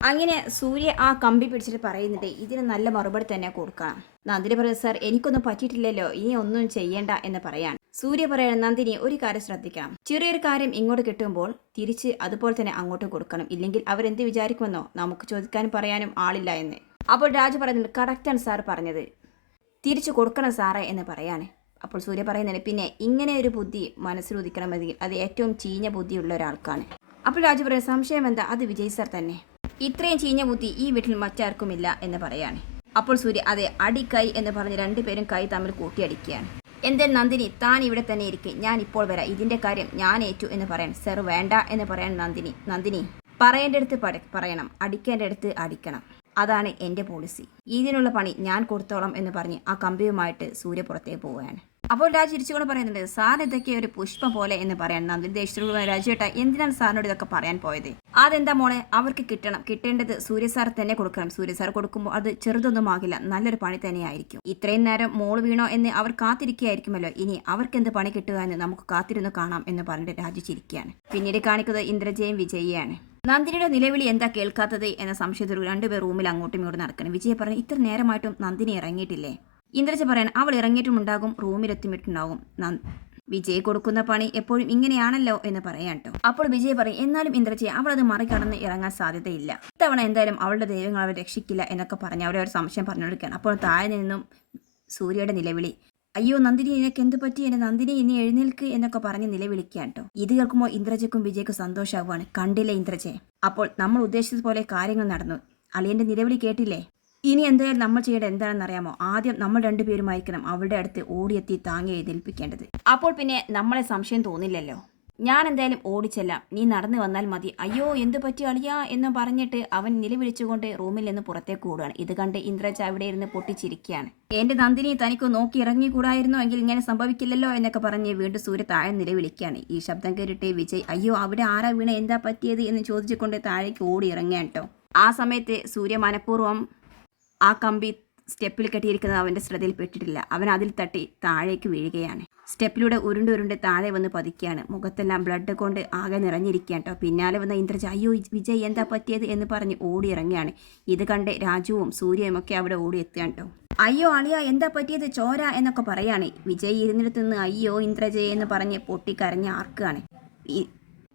അങ്ങനെ സൂര്യ ആ കമ്പി പിടിച്ചിട്ട് പറയുന്നുണ്ട് ഇതിന് നല്ല മറുപടി തന്നെ കൊടുക്കണം. നന്ദിനി പറയുന്നത് സാർ എനിക്കൊന്നും പറ്റിയിട്ടില്ലല്ലോ, ഇനി ഒന്നും ചെയ്യണ്ട എന്ന് പറയാണ്. സൂര്യ പറയണം നന്ദിനി ഒരു കാര്യം ശ്രദ്ധിക്കണം, ചെറിയൊരു കാര്യം ഇങ്ങോട്ട് കിട്ടുമ്പോൾ തിരിച്ച് അതുപോലെ തന്നെ അങ്ങോട്ടും കൊടുക്കണം, ഇല്ലെങ്കിൽ അവരെന്ത് വിചാരിക്കുമെന്നോ, നമുക്ക് ചോദിക്കാനും പറയാനും ആളില്ല എന്ന്. അപ്പോൾ രാജു പറയുന്നുണ്ട് കറക്റ്റാണ് സാർ പറഞ്ഞത്, തിരിച്ചു കൊടുക്കണം സാറേ എന്ന് പറയാണ്. അപ്പോൾ സൂര്യ പറയുന്നുണ്ട് പിന്നെ ഇങ്ങനെ ഒരു ബുദ്ധി മനസ്സിലുദിക്കണമെങ്കിൽ അത് ഏറ്റവും ചീഞ്ഞ ബുദ്ധിയുള്ള ഒരാൾക്കാണ്. അപ്പോൾ രാജു പറയും സംശയം എന്താ, അത് വിജയ് സാർ തന്നെ, ഇത്രയും ചീഞ്ഞ ബുദ്ധി ഈ വീട്ടിൽ മറ്റാർക്കുമില്ല എന്ന് പറയാണ്. അപ്പോൾ സൂര്യ അതെ അടിക്കൈ എന്ന് പറഞ്ഞ് രണ്ടുപേരും കൈ തമ്മിൽ കൂട്ടിയടിക്കുകയാണ്. എന്തായാലും നന്ദിനി താൻ ഇവിടെ തന്നെ ഇരിക്കും, ഞാൻ ഇപ്പോൾ വരാം, ഇതിന്റെ കാര്യം ഞാൻ ഏറ്റു എന്ന് പറയാൻ. സാർ വേണ്ട എന്ന് പറയാൻ നന്ദിനി പറയേണ്ടടുത്ത് പറയണം, അടിക്കേണ്ടടുത്ത് അടിക്കണം, അതാണ് എൻ്റെ പോളിസി, ഇതിനുള്ള പണി ഞാൻ കൊടുത്തോളാം എന്ന് പറഞ്ഞ് ആ കമ്പിയുമായിട്ട് സൂര്യ പുറത്തേക്ക് പോവുകയാണ്. അപ്പോൾ രാജു ചിരിച്ചുകൊണ്ട് പറയുന്നുണ്ട് സാർ ഇതൊക്കെ ഒരു പുഷ്പം പോലെ എന്ന് പറയാൻ. നന്ദിനി ദേഷ്യത്തോട് രാജുവേട്ട എന്തിനാണ് സാറിനോട് ഇതൊക്കെ പറയാൻ പോയത്? അതെന്താ മോളെ, അവർക്ക് കിട്ടേണ്ടത് സൂര്യ സാർ തന്നെ കൊടുക്കണം. സൂര്യ സാർ കൊടുക്കുമ്പോൾ അത് ചെറുതൊന്നും ആകില്ല, നല്ലൊരു പണി തന്നെയായിരിക്കും. ഇത്രയും നേരം മോള് വീണോ എന്ന് അവർ കാത്തിരിക്കുകയായിരിക്കുമല്ലോ, ഇനി അവർക്ക് എന്ത് പണി കിട്ടുക എന്ന് നമുക്ക് കാത്തിരുന്ന് കാണാം എന്ന് പറഞ്ഞിട്ട് രാജു ചിരിക്കുകയാണ്. പിന്നീട് കാണിക്കുന്നത് ഇന്ദ്രജയും വിജയിയാണ്. നന്ദിനിയുടെ നിലവിളി എന്താ കേൾക്കാത്തത് എന്ന സംശയത്തിൽ രണ്ടുപേർ റൂമിൽ അങ്ങോട്ടും ഇങ്ങോട്ടും നടക്കണം. വിജയ പറഞ്ഞു ഇത്ര നേരമായിട്ടും നന്ദിനി ഇറങ്ങിയിട്ടില്ലേ? ഇന്ദ്രജ പറയാൻ അവൾ ഇറങ്ങിയിട്ടുമുണ്ടാകും, റൂമിലെത്തിയിട്ടുണ്ടാകും, വിജയ് കൊടുക്കുന്ന പണി എപ്പോഴും ഇങ്ങനെയാണല്ലോ എന്ന് പറയാൻ കേട്ടോ. അപ്പോൾ വിജയ് പറയും എന്നാലും ഇന്ദ്രജയെ അവൾ അത് മറികടന്ന് ഇറങ്ങാൻ സാധ്യതയില്ല, ഇത്തവണ എന്തായാലും അവളുടെ ദൈവങ്ങൾ അവരെ രക്ഷിക്കില്ല എന്നൊക്കെ പറഞ്ഞ് അവരെ ഒരു സംശയം പറഞ്ഞുകൊടുക്കുകയാണ്. അപ്പോൾ താഴെ നിന്നും സൂര്യയുടെ നിലവിളി, അയ്യോ നന്ദിനി നിനക്ക് എന്ത് പറ്റി, എന്നെ നന്ദിനി ഇനി എഴുന്നേൽക്ക് എന്നൊക്കെ പറഞ്ഞ് നിലവിളിക്കാൻ കേട്ടോ. ഇത് കേൾക്കുമ്പോൾ ഇന്ദ്രജയ്ക്കും വിജയ്ക്കും സന്തോഷമാവുകയാണ്. കണ്ടില്ലേ ഇന്ദ്രജയെ, അപ്പോൾ നമ്മൾ ഉദ്ദേശിച്ചതുപോലെ കാര്യങ്ങൾ നടന്നു, അളിയന്റെ നിലവിളി കേട്ടില്ലേ? ഇനി എന്തായാലും നമ്മൾ ചെയ്യേണ്ടത് എന്താണെന്ന് അറിയാമോ? ആദ്യം നമ്മൾ രണ്ടുപേരുമായിരിക്കണം അവളുടെ അടുത്ത് ഓടിയെത്തി താങ്ങി എഴുന്നേൽപ്പിക്കേണ്ടത്. അപ്പോൾ പിന്നെ നമ്മളെ സംശയം തോന്നില്ലല്ലോ. ഞാൻ എന്തായാലും ഓടിച്ചെല്ലാം, നീ നടന്നു വന്നാൽ മതി. അയ്യോ എന്ത് പറ്റി അളിയാ എന്ന് പറഞ്ഞിട്ട് അവൻ നിലവിളിച്ചുകൊണ്ട് റൂമിൽ നിന്ന് പുറത്തേക്ക് ഓടുകയാണ്. ഇത് കണ്ട് ഇന്ദ്രജ അവിടെ ഇരുന്ന് പൊട്ടിച്ചിരിക്കുകയാണ്. എന്റെ നന്ദിനി തനിക്ക് നോക്കി ഇറങ്ങിക്കൂടായിരുന്നോ എങ്കിൽ ഇങ്ങനെ സംഭവിക്കില്ലല്ലോ എന്നൊക്കെ പറഞ്ഞ് വീണ്ടും സൂര്യ താഴെ നിലവിളിക്കുകയാണ്. ഈ ശബ്ദം കേട്ടിട്ട് വിജയ് അയ്യോ അവിടെ ആരാ വീണ, എന്താ പറ്റിയത് എന്ന് ചോദിച്ചുകൊണ്ട് താഴേക്ക് ഓടി ഇറങ്ങുകയാണ് കേട്ടോ. ആ സമയത്ത് സൂര്യ മനഃപൂർവ്വം ആ കമ്പി സ്റ്റെപ്പിൽ കെട്ടിയിരിക്കുന്നത് അവൻ്റെ ശ്രദ്ധയിൽപ്പെട്ടിട്ടില്ല. അവൻ അതിൽ തട്ടി താഴേക്ക് വീഴുകയാണ്. സ്റ്റെപ്പിലൂടെ ഉരുണ്ട് താഴെ വന്ന് പതിക്കുകയാണ്. മുഖത്തെല്ലാം ബ്ലഡ് കൊണ്ട് ആകെ നിറഞ്ഞിരിക്കുകയാണ് കേട്ടോ. പിന്നാലെ വന്ന ഇന്ദ്രജ അയ്യോ വിജയ് എന്താ പറ്റിയത് എന്ന് പറഞ്ഞ് ഓടി ഇറങ്ങുകയാണ്. ഇത് കണ്ട് രാജുവും സൂര്യയും ഒക്കെ അവിടെ ഓടി എത്തുകയാണ് കേട്ടോ. അയ്യോ അളിയ എന്താ പറ്റിയത്, ചോര എന്നൊക്കെ പറയാണ്. വിജയ് ഇരുന്നിടത്ത് നിന്ന് അയ്യോ ഇന്ദ്രജയെ എന്ന് പറഞ്ഞ് പൊട്ടിക്കരഞ്ഞ് ആർക്കുകയാണ്.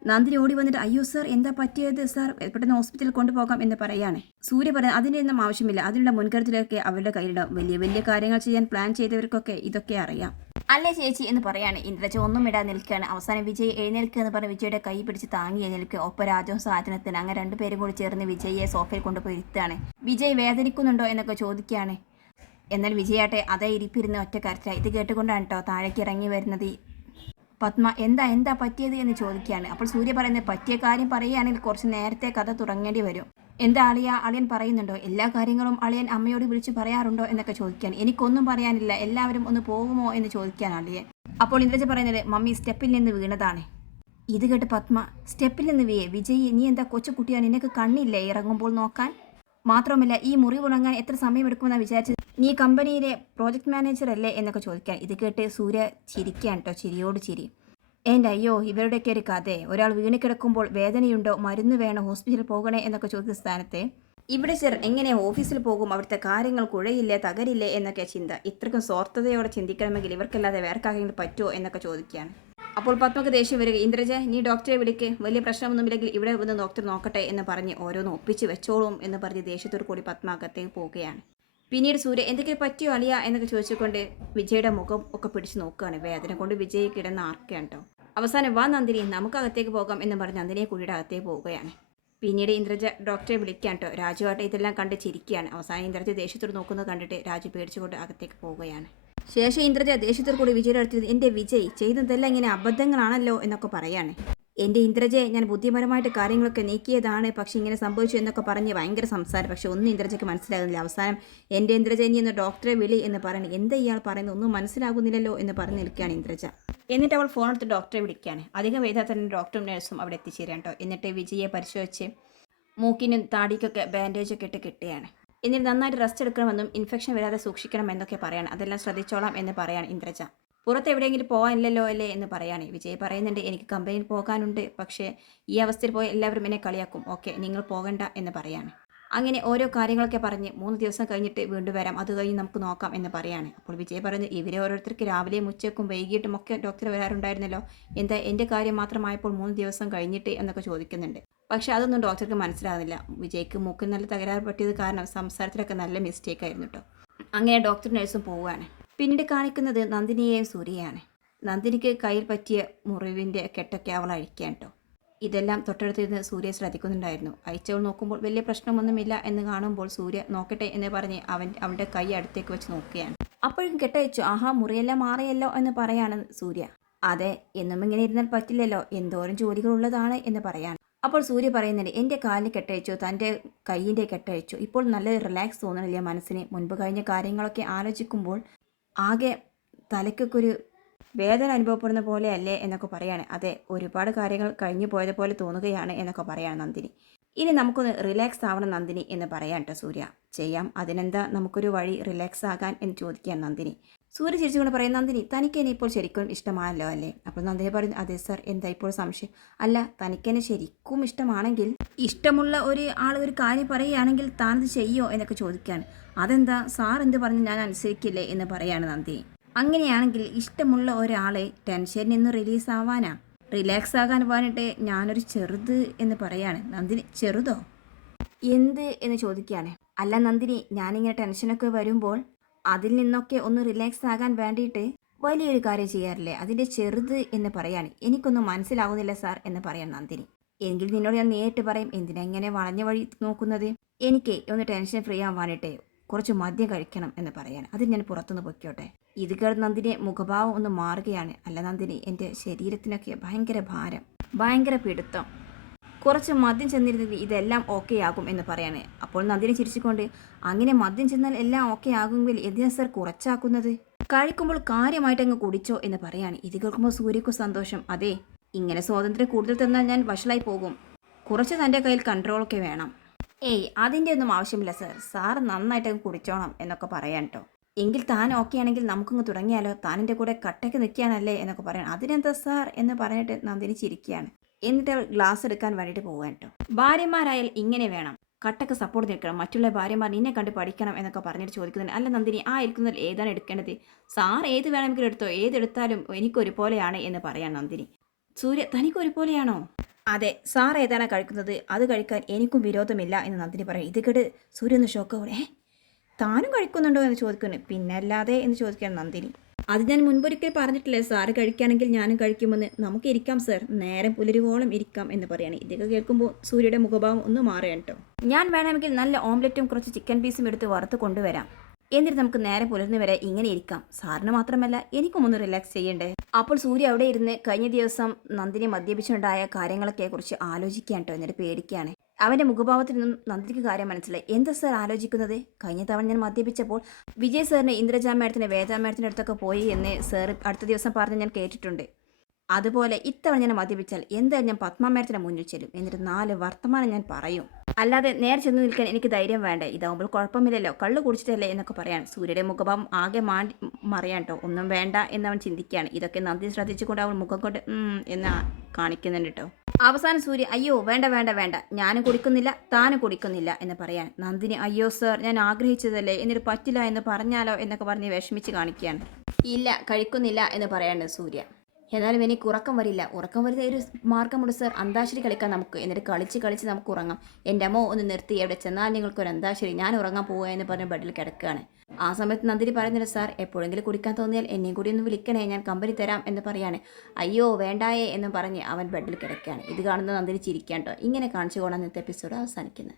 നന്ദിനി ഓടി വന്നിട്ട് അയ്യോ സാർ എന്താ പറ്റിയത് സാർ, പെട്ടെന്ന് ഹോസ്പിറ്റലിൽ കൊണ്ടുപോകാം എന്ന് പറയാണ്. സൂര്യ പറയാൻ അതിൻ്റെ ഒന്നും ആവശ്യമില്ല, അതിനുള്ള മുൻകരുതലൊക്കെ അവരുടെ കയ്യിലിടാം, വലിയ കാര്യങ്ങൾ ചെയ്യാൻ പ്ലാൻ ചെയ്തവർക്കൊക്കെ ഇതൊക്കെ അറിയാം അല്ലേ ചേച്ചി എന്ന് പറയാണ്. ഇന്ദ്രജ ഒന്നും ഇടാൻ നിൽക്കുകയാണ്. അവസാനം വിജയ് എഴുന്നേൽക്കുക എന്ന് പറഞ്ഞ് വിജയുടെ കൈ പിടിച്ച് താങ്ങി എഴുന്നേൽക്കുക. ഒപ്പം രാജവും സാധനത്തിന് അങ്ങനെ രണ്ടുപേരും കൂടി ചേർന്ന് വിജയെ സോഫയിൽ കൊണ്ടുപോയി ഇരുത്താണ്. വിജയ് വേദനിക്കുന്നുണ്ടോ എന്നൊക്കെ ചോദിക്കുകയാണ്. എന്നാൽ വിജയാട്ടെ അതേ ഇരിപ്പിരുന്ന് ഒറ്റ കരച്ചില. ഇത് കേട്ടുകൊണ്ടാണ് കേട്ടോ താഴേക്ക് ഇറങ്ങി വരുന്നത് പത്മ. എന്താ പറ്റിയത് എന്ന് ചോദിക്കുകയാണ്. അപ്പോൾ സൂര്യ പറയുന്നത് പറ്റിയ കാര്യം പറയുകയാണെങ്കിൽ കുറച്ച് നേരത്തെ കഥ തുടങ്ങേണ്ടി വരും. എന്താ അളിയൻ പറയുന്നുണ്ടോ, എല്ലാ കാര്യങ്ങളും അളിയൻ അമ്മയോട് വിളിച്ച് പറയാറുണ്ടോ എന്നൊക്കെ ചോദിക്കാൻ. എനിക്കൊന്നും പറയാനില്ല, എല്ലാവരും ഒന്ന് പോകുമോ എന്ന് ചോദിക്കാൻ അളിയൻ. അപ്പോൾ ഇന്ദ്രജ പറയുന്നത് മമ്മി സ്റ്റെപ്പിൽ നിന്ന് വീണതാണ്. ഇത് കേട്ട് പത്മ സ്റ്റെപ്പിൽ നിന്ന് വിജയ് നീ എന്താ കൊച്ചുകുട്ടിയാണ്, നിനക്ക് കണ്ണില്ലേ ഇറങ്ങുമ്പോൾ നോക്കാൻ? മാത്രമല്ല ഈ മുറിവ് ഉണങ്ങാൻ എത്ര സമയമെടുക്കുമെന്നാണ് വിചാരിച്ചത്, നീ കമ്പനിയിലെ പ്രോജക്ട് മാനേജർ അല്ലേ എന്നൊക്കെ ചോദിക്കാൻ. ഇത് കേട്ട് സൂര്യ ചിരിക്കാൻ കേട്ടോ, ചിരിയോട് ചിരി. എൻ്റെ അയ്യോ ഇവരുടെയൊക്കെ ഒരു കഥയെ, ഒരാൾ വീണിക്കിടക്കുമ്പോൾ വേദനയുണ്ടോ, മരുന്ന് വേണോ, ഹോസ്പിറ്റലിൽ പോകണേ എന്നൊക്കെ ചോദിക്കുന്ന സ്ഥാനത്ത് ഇവിടെ സർ എങ്ങനെ ഓഫീസിൽ പോകും, അവിടുത്തെ കാര്യങ്ങൾ കുഴയില്ലേ തകരില്ലേ എന്നൊക്കെ ചിന്ത. ഇത്രയ്ക്കും സ്വാർത്ഥതയോടെ ചിന്തിക്കണമെങ്കിൽ ഇവർക്കല്ലാതെ വേർക്കാരെങ്കിലും പറ്റുമോ എന്നൊക്കെ ചോദിക്കുകയാണ്. അപ്പോൾ പത്മക്ക് ദേഷ്യം വരിക. ഇന്ദ്രജ നീ ഡോക്ടറെ വിളിക്ക്, വലിയ പ്രശ്നമൊന്നുമില്ലെങ്കിൽ ഇവിടെ വന്ന് ഡോക്ടർ നോക്കട്ടെ എന്ന് പറഞ്ഞ് ഓരോന്ന് ഒപ്പിച്ച് വെച്ചോളും എന്ന് പറഞ്ഞ് ദേഷ്യത്തോടു കൂടി പത്മ അകത്തേക്ക് പോവുകയാണ്. പിന്നീട് സൂര്യ എന്തൊക്കെ പറ്റിയോ അളിയ എന്നൊക്കെ ചോദിച്ചുകൊണ്ട് വിജയുടെ മുഖം ഒക്കെ പിടിച്ച് നോക്കുകയാണ്. വേദന കൊണ്ട് വിജയ് കിടന്ന് ആർക്കുകയാണ് കേട്ടോ. അവസാനം വാ നന്ദിനി നമുക്ക് അകത്തേക്ക് പോകാം എന്ന് പറഞ്ഞ് നന്ദിനിയെ കുഴിയുടെ അകത്തേക്ക് പോവുകയാണ്. പിന്നീട് ഇന്ദ്രജ ഡോക്ടറെ വിളിക്കാൻ കേട്ടോ. രാജു ആട്ടെ ഇതെല്ലാം കണ്ട് ചിരിക്കുകയാണ്. അവസാനം ഇന്ദ്രജ ദേഷ്യത്തോട് നോക്കുന്നത് കണ്ടിട്ട് രാജു പേടിച്ചുകൊണ്ട് അകത്തേക്ക് പോവുകയാണ്. ശേഷം ഇന്ദ്രജ ദേഷ്യത്തോടു കൂടി വിജയുടെ അടുത്ത് എൻ്റെ വിജയ് ചെയ്തതെല്ലാം ഇങ്ങനെ അബദ്ധങ്ങളാണല്ലോ എന്നൊക്കെ പറയാണ്. എൻ്റെ ഇന്ദ്രജയെ ഞാൻ ബുദ്ധിപരമായിട്ട് കാര്യങ്ങളൊക്കെ നീക്കിയതാണ്, പക്ഷെ ഇങ്ങനെ സംഭവിച്ചു എന്നൊക്കെ പറഞ്ഞ് ഭയങ്കര സംസാരം. പക്ഷെ ഒന്നും ഇന്ദ്രജയ്ക്ക് മനസ്സിലാകുന്നില്ല. അവസാനം എൻ്റെ ഇന്ദ്രജ ഇനി ഒന്ന് ഡോക്ടറെ വിളി എന്ന് പറഞ്ഞു. എന്താ ഇയാൾ പറയുന്നത്, ഒന്നും മനസ്സിലാകുന്നില്ലല്ലോ എന്ന് പറഞ്ഞ് നിൽക്കുകയാണ് ഇന്ദ്രജ. എന്നിട്ട് അവൾ ഫോൺ എടുത്ത് ഡോക്ടറെ വിളിക്കുകയാണ്. അധികം വൈകാതെ തന്നെ ഡോക്ടറും നഴ്സും അവിടെ എത്തിച്ചേരാൻ കേട്ടോ. എന്നിട്ട് വിജയെ പരിശോധിച്ച് മൂക്കിനും താടിക്കൊക്കെ ബാൻഡേജൊക്കെ ഇട്ട് കിട്ടുകയാണ്. എന്നിട്ട് നന്നായിട്ട് റെസ്റ്റ് എടുക്കണമെന്നും ഇൻഫെക്ഷൻ വരാതെ സൂക്ഷിക്കണം എന്നൊക്കെ പറയാണ്. അതെല്ലാം ശ്രദ്ധിച്ചോളാം എന്ന് പറയാണ് ഇന്ദ്രജ. പുറത്ത് എവിടെയെങ്കിലും പോകാനില്ലല്ലോ അല്ലേ എന്ന് പറയാണ്. വിജയ് പറയുന്നുണ്ട് എനിക്ക് കമ്പനിയിൽ പോകാനുണ്ട്, പക്ഷേ ഈ അവസ്ഥയിൽ പോയി എല്ലാവരും എന്നെ കളിയാക്കും. ഓക്കെ നിങ്ങൾ പോകണ്ട എന്ന് പറയാണ്. അങ്ങനെ ഓരോ കാര്യങ്ങളൊക്കെ പറഞ്ഞ് 3 ദിവസം കഴിഞ്ഞിട്ട് വീണ്ടും വരാം, അത് കഴിഞ്ഞ് നമുക്ക് നോക്കാം എന്ന് പറയാണ്. അപ്പോൾ വിജയ് പറയുന്നത് ഇവരെ ഓരോരുത്തർക്ക് രാവിലെയും ഉച്ചയ്ക്കും വൈകിട്ടും ഒക്കെ ഡോക്ടർ വരാറുണ്ടായിരുന്നല്ലോ, എന്താ എൻ്റെ കാര്യം മാത്രമായപ്പോൾ 3 ദിവസം കഴിഞ്ഞിട്ട് എന്നൊക്കെ ചോദിക്കുന്നുണ്ട്. പക്ഷെ അതൊന്നും ഡോക്ടർക്ക് മനസ്സിലാകുന്നില്ല. വിജയ്ക്ക് മൂക്കിൽ നല്ല തകരാറ് പറ്റിയത് കാരണം സംസാരത്തിലൊക്കെ നല്ല മിസ്റ്റേക്ക് ആയിരുന്നു കേട്ടോ. അങ്ങനെ ഡോക്ടർ നഴ്സും പോവുകയാണ്. പിന്നീട് കാണിക്കുന്നത് നന്ദിനിയെയും സൂര്യയാണ്. നന്ദിനിക്ക് കയ്യിൽ പറ്റിയ മുറിവിൻ്റെ കെട്ടൊക്കെ അവൾ അഴിക്കാൻ കേട്ടോ. ഇതെല്ലാം തൊട്ടടുത്തിരുന്ന് സൂര്യ ശ്രദ്ധിക്കുന്നുണ്ടായിരുന്നു. അയച്ചവൾ നോക്കുമ്പോൾ വലിയ പ്രശ്നമൊന്നുമില്ല എന്ന് കാണുമ്പോൾ സൂര്യ നോക്കട്ടെ എന്ന് പറഞ്ഞ് അവൻ്റെ കൈ അടുത്തേക്ക് വെച്ച് നോക്കുകയാണ്. അപ്പോഴും കെട്ടയച്ചു. ആഹാ മുറിയെല്ലാം മാറിയല്ലോ എന്ന് പറയാണ് സൂര്യ. അതെ, എന്നും ഇങ്ങനെ ഇരുന്നാൽ പറ്റില്ലല്ലോ, എന്തോരം ജോലികളുള്ളതാണ് എന്ന് പറയാണ്. അപ്പോൾ സൂര്യ പറയുന്നുണ്ട് എൻ്റെ കാലിന് കെട്ടയച്ചു, തൻ്റെ കൈയിൻ്റെ കെട്ടയച്ചു, ഇപ്പോൾ നല്ലൊരു റിലാക്സ് തോന്നണില്ല മനസ്സിന്. മുൻപ് കഴിഞ്ഞ കാര്യങ്ങളൊക്കെ ആലോചിക്കുമ്പോൾ ആകെ തലയ്ക്കൊക്കെ ഒരു വേദന അനുഭവപ്പെടുന്ന പോലെ അല്ലേ എന്നൊക്കെ പറയാണ്. അതെ, ഒരുപാട് കാര്യങ്ങൾ കഴിഞ്ഞു പോയതുപോലെ തോന്നുകയാണ് എന്നൊക്കെ പറയാണ് നന്ദിനി. ഇനി നമുക്കൊന്ന് റിലാക്സ് ആവണം നന്ദിനി എന്ന് പറയാൻ കേട്ടോ സൂര്യ. ചെയ്യാം, അതിനെന്താ, നമുക്കൊരു വഴി റിലാക്സ് ആകാൻ എന്ന് ചോദിക്കുകയാണ് നന്ദിനി. സൂര്യ ചിരിച്ചുകൊണ്ട് പറയും നന്ദിനി തനിക്കെന്നെ ഇപ്പോൾ ശരിക്കും ഇഷ്ടമാണല്ലോ അല്ലേ? അപ്പോൾ നന്ദിനി പറയുന്നു അതെ സർ, എന്താ ഇപ്പോൾ സംശയം? അല്ല, തനിക്കെന്നെ ശരിക്കും ഇഷ്ടമാണെങ്കിൽ ഇഷ്ടമുള്ള ഒരു ആൾ ഒരു കാര്യം പറയുകയാണെങ്കിൽ താനത് ചെയ്യോ എന്നൊക്കെ ചോദിക്കുകയാണ്. അതെന്താ സാർ എന്ത് പറഞ്ഞ് ഞാൻ അനുസരിക്കില്ലേ എന്ന് പറയാണ് നന്ദിനി. അങ്ങനെയാണെങ്കിൽ ഇഷ്ടമുള്ള ഒരാളെ ടെൻഷനിൽ നിന്ന് റിലീസ് ആവാനാ, റിലാക്സ് ആകാൻ വേണ്ടിയിട്ട് ഞാനൊരു ചെറുത് എന്ന് പറയാണ്. നന്ദിനി ചെറുതോ എന്ത് എന്ന് ചോദിക്കുകയാണ്. അല്ല നന്ദിനി, ഞാനിങ്ങനെ ടെൻഷനൊക്കെ വരുമ്പോൾ അതിൽ നിന്നൊക്കെ ഒന്ന് റിലാക്സ് ആകാൻ വേണ്ടിയിട്ട് വലിയൊരു കാര്യം ചെയ്യാറില്ലേ, അതിൻ്റെ ചെറുത് എന്ന് പറയാണ്. എനിക്കൊന്നും മനസ്സിലാവുന്നില്ല സാർ എന്ന് പറയാൻ നന്ദിനി. എങ്കിൽ നിന്നോട് ഞാൻ നേരിട്ട് പറയും, എന്തിനാ ഇങ്ങനെ വളഞ്ഞ വഴി നോക്കുന്നത്? എനിക്ക് ഒന്ന് ടെൻഷൻ ഫ്രീ ആവാൻ വേണ്ടിയിട്ടേ കുറച്ച് മദ്യം കഴിക്കണം എന്ന് പറയാൻ. അതിന് ഞാൻ പുറത്തുനിന്ന് പൊയ്ക്കോട്ടെ. ഇത് കേട്ട് നന്ദിനി മുഖഭാവം ഒന്ന് മാറുകയാണ്. അല്ല നന്ദിനി, എൻ്റെ ശരീരത്തിനൊക്കെ ഭയങ്കര ഭാരം, ഭയങ്കര പിടുത്തം, കുറച്ച് മദ്യം ചെന്നിരുന്നെങ്കിൽ ഇതെല്ലാം ഓക്കെ ആകും എന്ന് പറയാണ്. അപ്പോൾ നന്ദിനി ചിരിച്ചുകൊണ്ട് അങ്ങനെ മദ്യം ചെന്നാൽ എല്ലാം ഓക്കെ ആകുമെങ്കിൽ എന്തിനാ സർ കുറച്ചാക്കുന്നത്? കഴിക്കുമ്പോൾ കാര്യമായിട്ട് അങ്ങ് കുടിച്ചോ എന്ന് പറയാണ്. ഇത് കേൾക്കുമ്പോൾ സൂര്യക്കും സന്തോഷം. അതെ, ഇങ്ങനെ സ്വാതന്ത്ര്യം കൂടുതൽ തന്നാൽ ഞാൻ വഷളായി പോകും, കുറച്ച് തൻ്റെ കയ്യിൽ കൺട്രോളൊക്കെ വേണം. ഏയ് അതിൻ്റെ ഒന്നും ആവശ്യമില്ല സർ, സാറ് നന്നായിട്ട് കുടിച്ചോണം എന്നൊക്കെ പറയാൻ കേട്ടോ. എങ്കിൽ താൻ ഓക്കെ ആണെങ്കിൽ നമുക്കങ്ങ് തുടങ്ങിയാലോ, താനെൻ്റെ കൂടെ കട്ടയ്ക്ക് നിൽക്കുകയാണല്ലേ എന്നൊക്കെ പറയാൻ. അതിനെന്താ സാർ എന്ന് പറഞ്ഞിട്ട് നന്ദിനി ചിരിക്കുകയാണ്. എന്നിട്ട് ഗ്ലാസ് എടുക്കാൻ വേണ്ടിയിട്ട് പോകാൻ കേട്ടോ. ഭാര്യമാരായാൽ ഇങ്ങനെ വേണം, കട്ടക്ക് സപ്പോർട്ട് നിൽക്കണം, മറ്റുള്ള ഭാര്യമാർ നിന്നെ കണ്ട് പഠിക്കണം എന്നൊക്കെ പറഞ്ഞിട്ട് ചോദിക്കുന്നുണ്ട്. അല്ല നന്ദിനി, ആ ഇരിക്കുന്നതിൽ ഏതാണ് എടുക്കേണ്ടത്? സാർ ഏത് വേണമെങ്കിലും എടുത്തോ, ഏതെടുത്താലും എനിക്കൊരുപോലെയാണ് എന്ന് പറയാൻ നന്ദിനി. സൂര്യ തനിക്കൊരുപോലെയാണോ? അതെ, സാർ ഏതാണ് കഴിക്കുന്നത് അത് കഴിക്കാൻ എനിക്കും വിരോധമില്ല എന്ന് നന്ദിനി പറയും. ഇത് കേട്ട് സൂര്യ ഒന്ന് ഷോക്കാവൂടെ, താനും കഴിക്കുന്നുണ്ടോ എന്ന് ചോദിക്കുന്നു. പിന്നെ അല്ലാതെ എന്ന് ചോദിക്കുകയാണ് നന്ദിനി. അത് ഞാൻ മുൻപൊരിക്കൽ പറഞ്ഞിട്ടില്ലേ, സാറ് കഴിക്കുകയാണെങ്കിൽ ഞാനും കഴിക്കുമെന്ന്. നമുക്ക് ഇരിക്കാം സർ, നേരം പുലരുവോളം ഇരിക്കാം എന്ന് പറയാണ്. ഇതൊക്കെ കേൾക്കുമ്പോൾ സൂര്യയുടെ മുഖഭാവം ഒന്ന് മാറുകയാണ് കേട്ടോ. ഞാൻ വേണമെങ്കിൽ നല്ല ഓംലെറ്റും കുറച്ച് ചിക്കൻ പീസും എടുത്ത് വറുത്ത് കൊണ്ടുവരാം, എന്നിട്ട് നമുക്ക് നേരെ പുലർന്നു വരെ ഇങ്ങനെ ഇരിക്കാം. സാറിന് മാത്രമല്ല എനിക്കും ഒന്ന് റിലാക്സ് ചെയ്യണ്ടേ. അപ്പോൾ സൂര്യ അവിടെ ഇരുന്ന് കഴിഞ്ഞ ദിവസം നന്ദിനി മദ്യപിച്ചുണ്ടായ കാര്യങ്ങളൊക്കെ കുറിച്ച് ആലോചിക്കാൻ കേട്ടോ. എന്നിട്ട് പേടിക്കുകയാണ്. അവൻ്റെ മുഖഭാവത്തിൽ നിന്നും നന്ദിനിക്ക് കാര്യം മനസ്സിലായി. എന്താ സാർ ആലോചിക്കുന്നത്? കഴിഞ്ഞ തവണ ഞാൻ മദ്യപിച്ചപ്പോൾ വിജയ് സാറിന് ഇന്ദ്രജാ മേഡത്തിന് വേദാ മേഡത്തിൻ്റെ അടുത്തൊക്കെ പോയി എന്ന് സാർ അടുത്ത ദിവസം പറഞ്ഞ് ഞാൻ കേട്ടിട്ടുണ്ട്. അതുപോലെ ഇത്തവണ ഞാൻ മദ്യപിച്ചാൽ എന്തായാലും ഞാൻ പത്മ മേഡത്തിന് മുന്നിൽ ചെല്ലും, എന്നിട്ട് 4 വർത്തമാനം ഞാൻ പറയും. അല്ലാതെ നേരെ ചെന്ന് നിൽക്കാൻ എനിക്ക് ധൈര്യം വേണ്ടേ? ഇതാവുമ്പോൾ കുഴപ്പമില്ലല്ലോ, കള്ളു കുടിച്ചിട്ടല്ലേ എന്നൊക്കെ പറയാൻ. സൂര്യയുടെ മുഖഭാവം ആകെ മറിയാൻ കേട്ടോ. ഒന്നും വേണ്ട എന്നവൻ ചിന്തിക്കുകയാണ്. ഇതൊക്കെ നന്ദി ശ്രദ്ധിച്ചുകൊണ്ട് അവൾ മുഖം കൊണ്ട് എന്ന് കാണിക്കുന്നുണ്ട് കേട്ടോ. അവസാനം സൂര്യ അയ്യോ വേണ്ട വേണ്ട വേണ്ട, ഞാനും കുടിക്കുന്നില്ല താനും കുടിക്കുന്നില്ല എന്ന് പറയാൻ. നന്ദിനി അയ്യോ സർ, ഞാൻ ആഗ്രഹിച്ചതല്ലേ, എന്നിട്ട് പറ്റില്ല എന്ന് പറഞ്ഞാലോ എന്നൊക്കെ പറഞ്ഞ് വിഷമിച്ച് കാണിക്കുകയാണ്. ഇല്ല കഴിക്കുന്നില്ല എന്ന് പറയാണ് സൂര്യ. എന്നാലും എനിക്ക് ഉറക്കം വരില്ല. ഉറക്കം വരുന്ന ഒരു മാർഗ്ഗമുണ്ട് സർ, അന്താക്ഷരി കളിക്കാം നമുക്ക്, എന്നിട്ട് കളിച്ച് നമുക്ക് ഉറങ്ങാം. എൻ്റെ അമ്മ ഒന്ന് നിർത്തി, എവിടെ ചെന്നാൽ നിങ്ങൾക്കൊരു അന്താക്ഷരി, ഞാൻ ഉറങ്ങാൻ പോവുക എന്ന് പറഞ്ഞ് ബെഡിൽ കിടക്കുകയാണ്. ആ സമയത്ത് നന്ദിനി പറയുന്നില്ല സാർ, എപ്പോഴെങ്കിലും കുടിക്കാൻ തോന്നിയാൽ എന്നെയും കൂടി ഒന്ന് വിളിക്കണേ, ഞാൻ കമ്പനി തരാം എന്ന് പറയാണ്. അയ്യോ വേണ്ടായേ എന്ന് പറഞ്ഞ് അവൻ ബെഡിൽ കിടക്കുകയാണ്. ഇത് കാണുന്ന നന്ദിനി ചിരിക്കാൻ കേട്ടോ. ഇങ്ങനെ കാണിച്ചു കൊണ്ടാണ് ഇന്നത്തെ എപ്പിസോഡ് അവസാനിക്കുന്നത്.